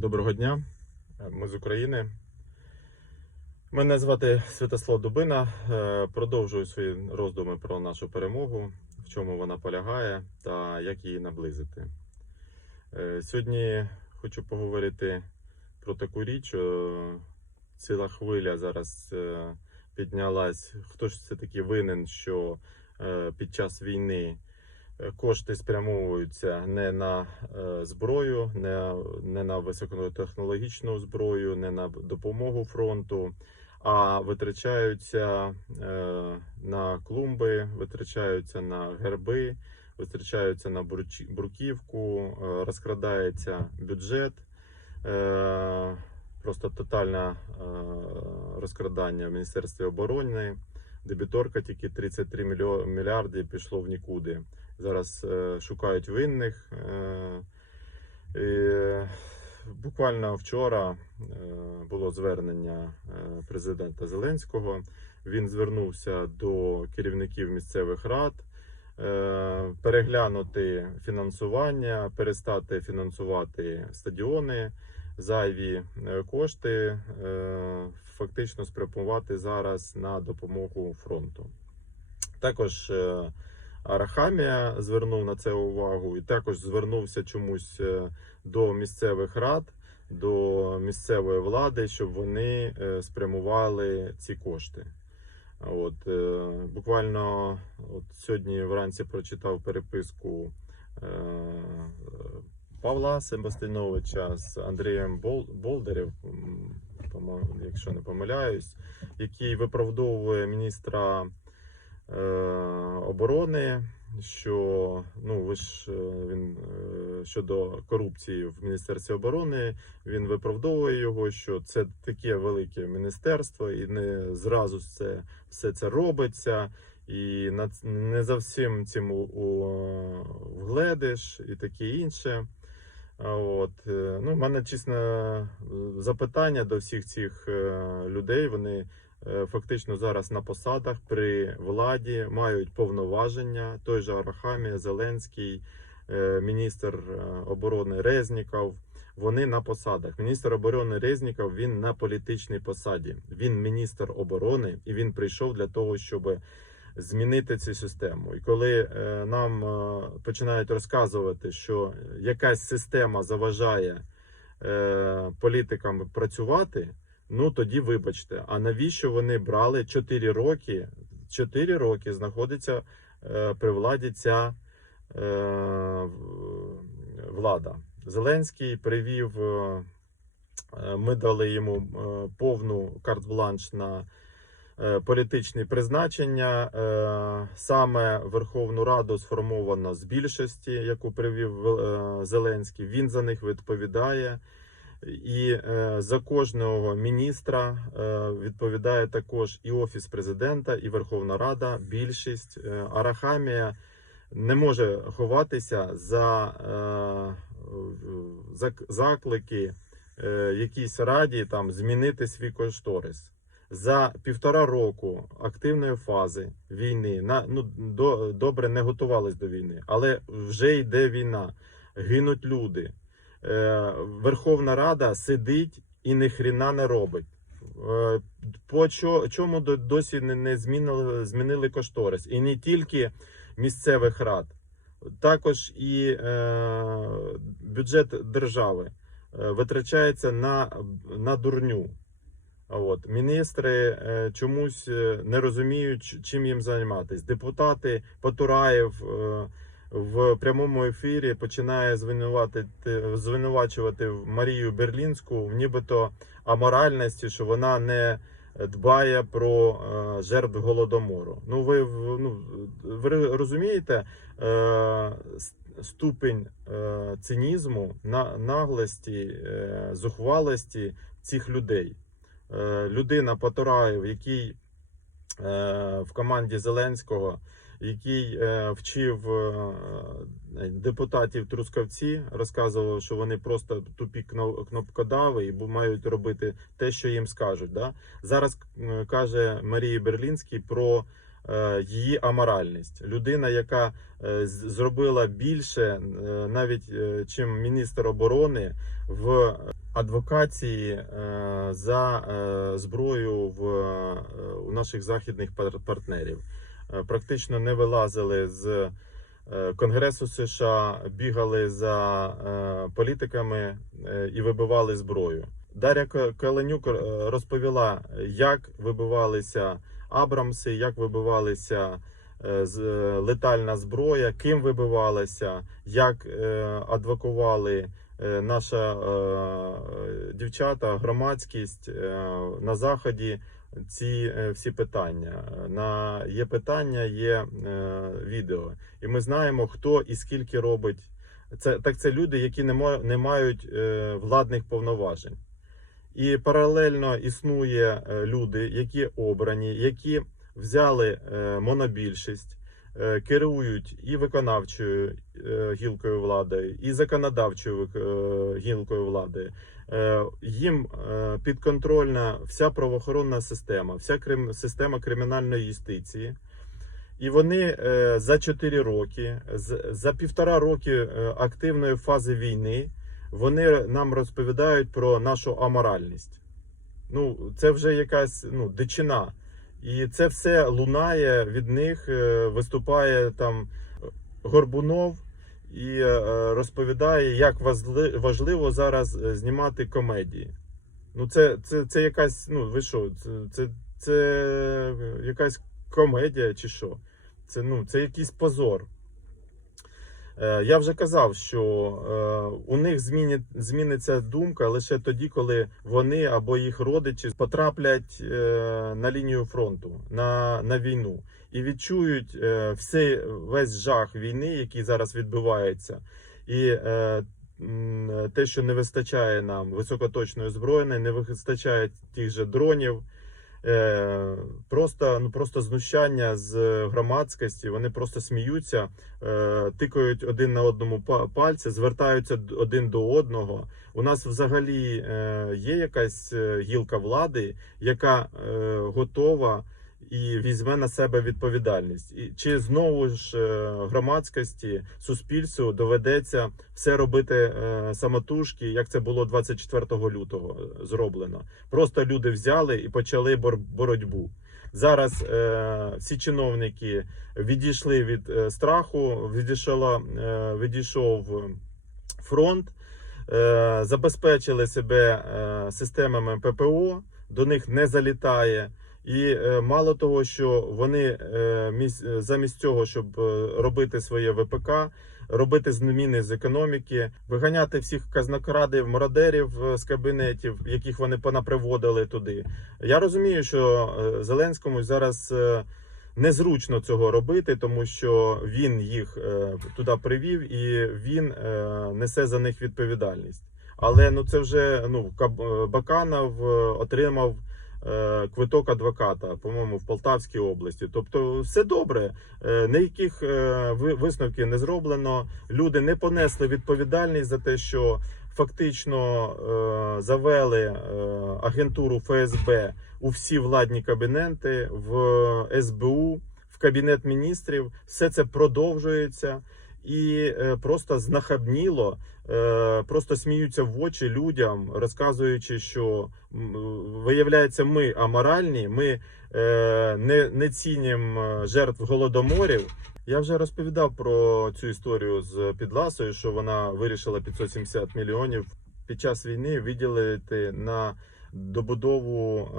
Доброго дня, ми з України. Мене звати Святослав Дубина. Е, Продовжую свої роздуми про нашу перемогу, в чому вона полягає та як її наблизити. Е, Сьогодні хочу поговорити про таку річ. Е, Ціла хвиля зараз е, піднялась. Хто ж все таки винен, що е, під час війни е, кошти спрямовуються не на е, зброю, не, не на високотехнологічну зброю, не на допомогу фронту, а витрачаються е, на клумби, витрачаються на герби, витрачаються на бруківку, е, розкрадається бюджет. Е, Просто тотальне е, розкрадання в Міністерстві оборони. Дебіторка тільки 33 мільйо- мільярди пішло в нікуди. Зараз е, шукають винних. Е, і, буквально вчора е, було звернення президента Зеленського. Він звернувся до керівників місцевих рад. Переглянути фінансування, перестати фінансувати стадіони, зайві кошти, фактично спрямувати зараз на допомогу фронту. Також Арахамія звернув на це увагу і також звернувся чомусь е, до місцевих рад, до місцевої влади, щоб вони е, спрямували ці кошти. От, е, буквально от сьогодні вранці прочитав переписку Павла Себастиновича з Андрієм Бол, Болдерів, якщо не помиляюсь, який виправдовує міністра оборони, що ну ви ж е, він е, щодо корупції в міністерстві оборони. Він виправдовує його, що це таке велике міністерство, і не зразу це все це робиться. І не за всім цим вгледиш і таке інше. От е, ну, в мене чесно запитання до всіх цих людей. Вони фактично зараз на посадах при владі мають повноваження. Той же Арахамія, Зеленський, е, міністр е, оборони Резніков. Вони на посадах. Міністр оборони Резніков він на політичній посаді. Він міністр оборони, і він прийшов для того, щоб змінити цю систему. І коли е, нам е, починають розказувати, що якась система заважає е, політикам працювати, ну тоді вибачте. А навіщо вони брали 4 роки? 4 роки знаходиться е, при владі ця е, влада. Зеленський привів. е, е, Ми дали йому е, повну карт-бланш на е, політичні призначення. Е, Саме Верховну Раду сформовано з більшості, яку привів е, Зеленський. Він за них відповідає. І е, за кожного міністра е, відповідає також і офіс президента, і Верховна Рада. Більшість Е, Арахамія не може ховатися за заклики якійсь раді там змінити свій кошторис. За півтора року активної фази війни на ну до добре не готувались до війни, але вже йде війна, гинуть люди. Е, Верховна Рада сидить і ніхріна не робить. Е, По чому до- досі не, змінили, змінили кошторис? І не тільки місцевих рад, також і е, бюджет держави е, витрачається на, на дурню. От міністри е, чомусь не розуміють, чим їм займатися. Депутати Потураєв е, в прямому ефірі починає звинуватити звинувачувати Марію Берлінську в нібито аморальності, що вона не дбає про е, жертв голодомору. Ну ви ну ви розумієте е, ступень е, цинізму, на наглості, е, зухвалості цих людей. Е, людина Потураєв, який е, в команді Зеленського, який е, вчив е, депутатів Трускавці, розказував, що вони просто тупі кно- кнопкодави і мають робити те, що їм скажуть. Да? Зараз е, каже Марії Берлінській про е, її аморальність. Людина, яка е, зробила більше, е, навіть е, чим міністр оборони в адвокації е, за е, зброю в, е, у наших західних пар- партнерів. Е, Практично не вилазили з е, Конгресу США, бігали за е, політиками і вибивали зброю. Дар'я Каленюк розповіла, як вибивалися Абрамси, як вибивалися з- летальна зброя, ким вибивалася, як адвокували наша дівчата, громадськість на заході. Ці е, всі питання на є питання, є е, відео, і ми знаємо, хто і скільки робить. Це так. Це люди, які не не мають е, владних повноважень. І паралельно існує люди, які обрані, які взяли монобільшість, керують і виконавчою е, гілкою влади, і законодавчою е, гілкою влади. Е, Їм е, підконтрольна вся правоохоронна система, вся крим, система кримінальної юстиції. І вони е, за 4 роки, за півтора роки е, активної фази війни, вони нам розповідають про нашу аморальність. Ну, це вже якась ну, дичина. І це все лунає від них, е, виступає там Горбунов і е, розповідає, як важливо зараз е, знімати комедії. Ну, це, це, це якась, ну, ви що, це, це, це якась комедія чи що? Це, ну, це якийсь позор. Е, Я вже казав, що е, у них зміниться думка лише тоді, коли вони або їх родичі потраплять е, на лінію фронту на, на війну і відчують все, весь жах війни, який зараз відбувається, і те, що не вистачає нам високоточної зброї, не вистачає тих же дронів. Е, просто, ну, просто знущання з громадськості. Вони просто сміються, е, тикають один на одному па- пальці, звертаються один до одного. У нас взагалі е, є якась гілка влади, яка готова і візьме на себе відповідальність. І чи знову ж е, громадськості суспільству доведеться все робити е, самотужки, як це було 24 лютого е, зроблено? Просто люди взяли і почали бор- боротьбу. Зараз е, всі чиновники відійшли від е, страху, відійшла, е, відійшов фронт, е, забезпечили себе е, системами ППО, до них не залітає. І е, мало того, що вони е, е, замість цього, щоб робити своє ВПК, робити зміни з економіки, виганяти всіх казнокрадів, мародерів з кабінетів, яких вони понаприводили туди. Я розумію, що Зеленському зараз незручно цього робити, тому що він їх туди привів і він несе за них відповідальність. Але ну це вже ну Баканов отримав квиток адвоката, по-моєму, в Полтавській області. Тобто, все добре. Е, Ніяких е, висновків не зроблено. Люди не понесли відповідальність за те, що фактично е, завели е, агентуру ФСБ у всі владні кабінети в СБУ, в кабінет міністрів. Все це продовжується. І е, просто знахабніло, е, просто сміються в очі людям, розказуючи, що виявляється, ми аморальні, ми е, не, не цінимо жертв голодоморів. Я вже розповідав про цю історію з Підласою, що вона вирішила 570 мільйонів під час війни виділити на добудову е,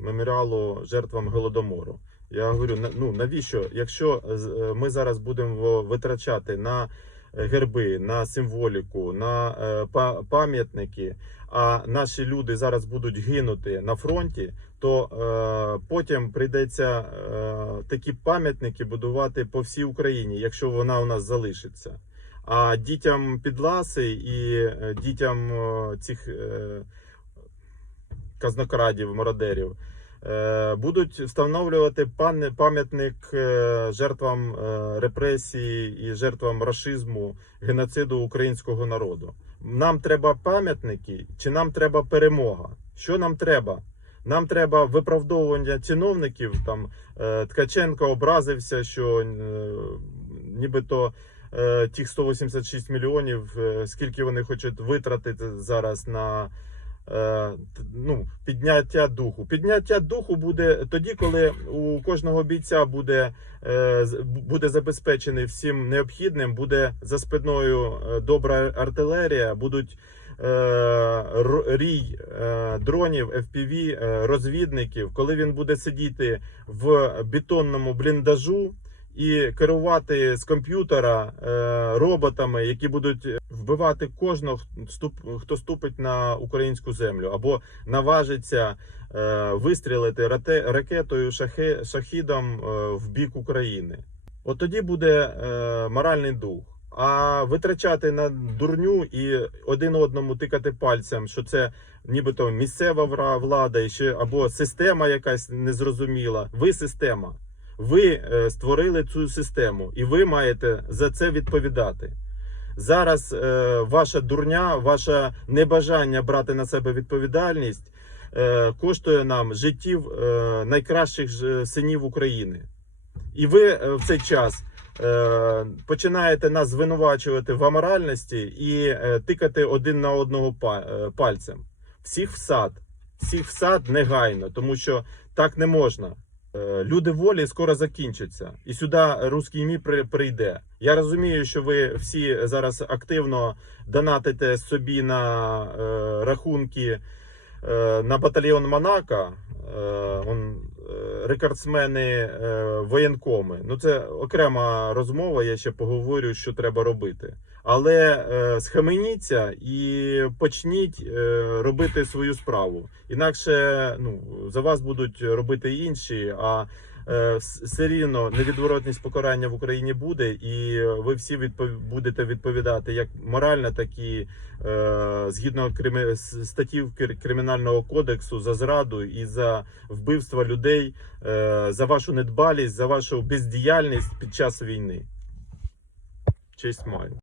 меморіалу жертвам голодомору. Я говорю, ну навіщо? Якщо е, ми зараз будемо витрачати на герби, на символіку, на е, пам'ятники, а наші люди зараз будуть гинути на фронті, то е, потім прийдеться е, такі пам'ятники будувати по всій Україні, якщо вона у нас залишиться. А дітям підласи і дітям цих казнокрадів, мародерів. Е, Будуть встановлювати пам'ятник е, жертвам е, репресії і жертвам рашизму, геноциду українського народу. Нам треба пам'ятники, чи нам треба перемога? Що нам треба? Нам треба виправдовування чиновників. Там Ткаченко образився, що нібито тих 186 мільйонів, скільки вони хочуть витратити зараз на ну, підняття духу. Підняття духу буде тоді, коли у кожного бійця буде, е, буде забезпечений всім необхідним, буде за спиною е, добра артилерія, будуть е, рій е, дронів, FPV, е, розвідників, коли він буде сидіти в бетонному бліндажу і керувати з комп'ютера е, роботами, які будуть вбивати кожного, хто ступить на українську землю, або наважиться е, вистрілити ракетою шахідом е, в бік України. От тоді буде моральний дух. А витрачати на дурню і один одному тикати пальцем, що це нібито місцева влада і ще або система якась незрозуміла. Ви система. Ви е, створили цю систему, і ви маєте за це відповідати. Зараз е, ваша дурня, ваше небажання брати на себе відповідальність е, коштує нам життів е, найкращих ж синів України. І ви е, в цей час е, починаєте нас звинувачувати в аморальності і е, тикати один на одного е, пальцем. Всіх в сад, всіх в сад негайно, тому що так не можна. Е, Люди волі скоро закінчаться, і сюди руський мі при- прийде. Я розумію, що ви всі зараз активно донатите собі на е, рахунки е, на батальйон Монако. Е, он, е, рекордсмени е, воєнкоми. Ну це окрема розмова. Я ще поговорю, що треба робити. Але е, схаменіться і почніть е, робити свою справу. Інакше ну, за вас будуть робити інші. А е, все рівно невідворотність покарання в Україні буде, і ви всі відпов... будете відповідати як морально, так і е, згідно крими... с- статтів кримінального кодексу за зраду і за вбивство людей, е, за вашу недбалість, за вашу бездіяльність під час війни. Честь маю.